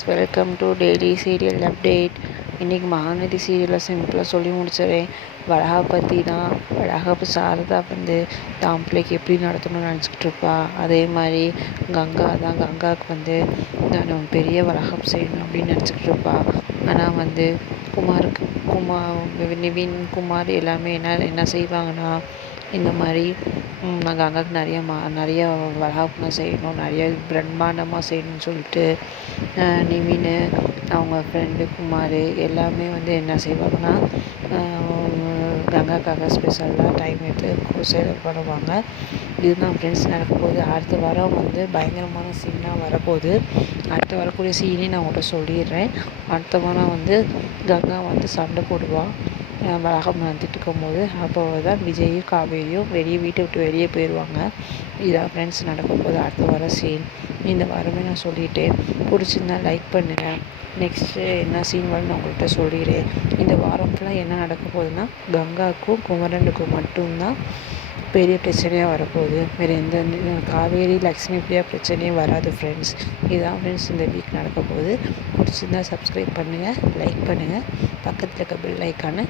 Friends, welcome to daily serial update. இன்றைக்கி மகாநதி சீரியலில் சிம்பிளாக சொல்லி முடிச்சிடுறேன். வளகாப்பு பற்றி தான். வளகாப்பு சாரதா வந்து தான் பிள்ளைக்கு எப்படி நடத்தணும்னு நினச்சிக்கிட்டு இருப்பா. அதே மாதிரி கங்காவுக்கு வந்து நான் பெரிய வளகாப்பு செய்யணும் அப்படின்னு நினச்சிக்கிட்டு இருப்பா. ஆனால் வந்து நிவின் குமார் எல்லாமே என்ன செய்வாங்கன்னா, இந்த மாதிரி நான் கங்காவுக்கு நிறைய வளகாப்புலாம் செய்யணும், நிறைய பிரம்மாண்டமாக செய்யணும்னு சொல்லிட்டு நிவின் அவங்க ஃப்ரெண்டு குமார் எல்லாமே வந்து என்ன செய்வாங்கன்னா, கங்காக்காக ஸ்பெஷலாக டைம் எடுத்து சேவை பண்ணுவாங்க. இதுதான் ஃப்ரெண்ட்ஸ் நடக்கும்போது. அடுத்த வாரம் வந்து பயங்கரமான சீனாக வரப்போகுது. அடுத்த வரக்கூடிய சீனே நான் உங்கள்கிட்ட சொல்லிடுறேன். அடுத்த வாரம் வந்து கங்கா வந்து சண்டை போடுவாள் வளகாப்பு நடத்திட்டு இருக்கும்போது. அப்போ தான் விஜயும் காவேரியும் வீட்டை விட்டு வெளியே போயிடுவாங்க. இதான் ஃப்ரெண்ட்ஸ் நடக்க போகுது அடுத்த வாரம் சீன். இந்த வாரமே நான் சொல்லிட்டேன். பிடிச்சிருந்தா லைக் பண்ணுங்கள். நெக்ஸ்ட்டு என்ன சீன் வரும்னு உங்கள்கிட்ட சொல்லிடுறேன். இந்த வாரம் ஃபுல்லாக என்ன நடக்க போகுதுன்னா, கங்காவுக்கும் குமரனுக்கும் மட்டும்தான் பெரிய பிரச்சனையாக வரப்போகுது. வேறு எந்த காவேரி லக்ஷ்மி பிரியா பிரச்சனையும் வராது ஃப்ரெண்ட்ஸ். இதுதான் ஃப்ரெண்ட்ஸ் இந்த வீக் நடக்க போகுது. பிடிச்சிருந்தா சப்ஸ்கிரைப் பண்ணுங்கள், லைக் பண்ணுங்கள், பக்கத்தில் இருக்க பெல் ஐக்கானை